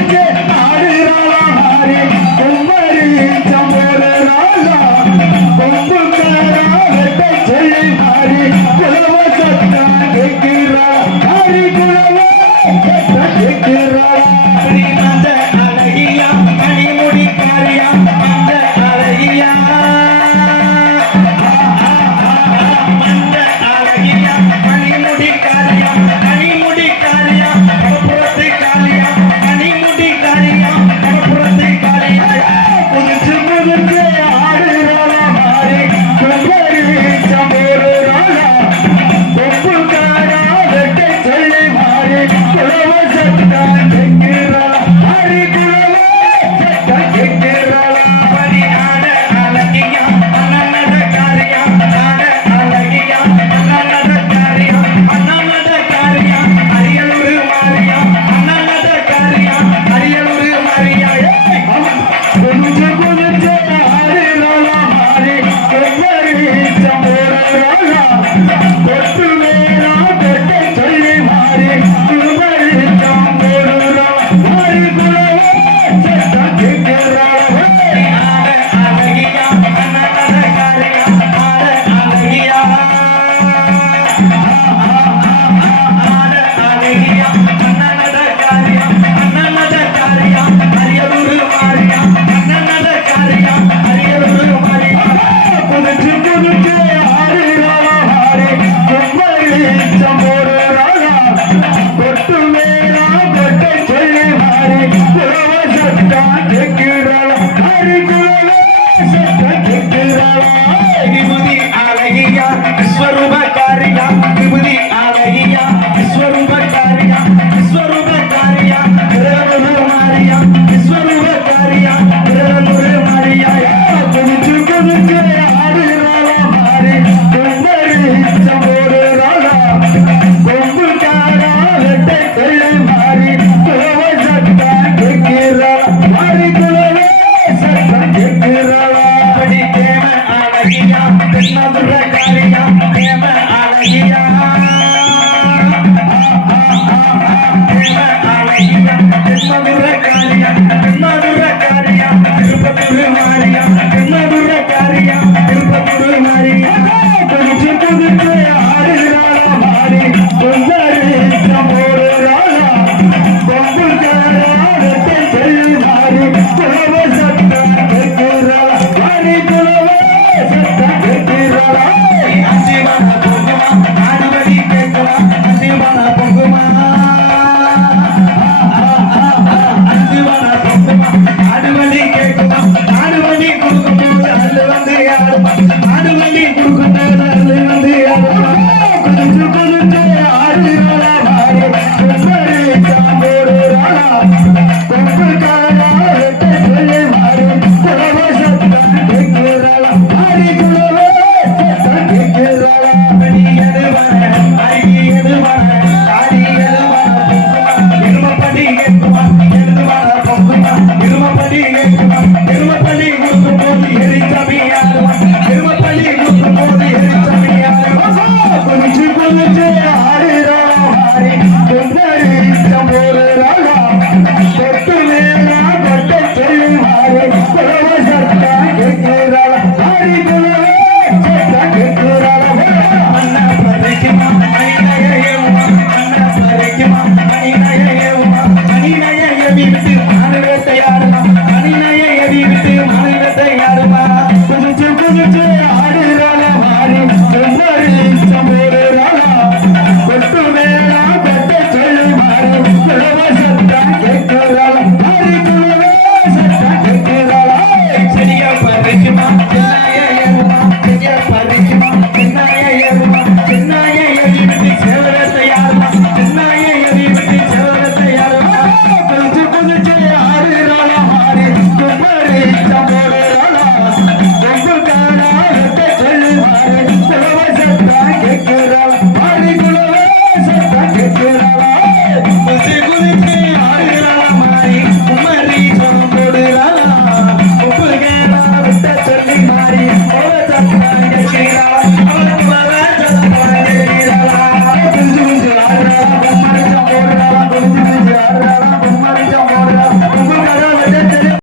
குதிச்சு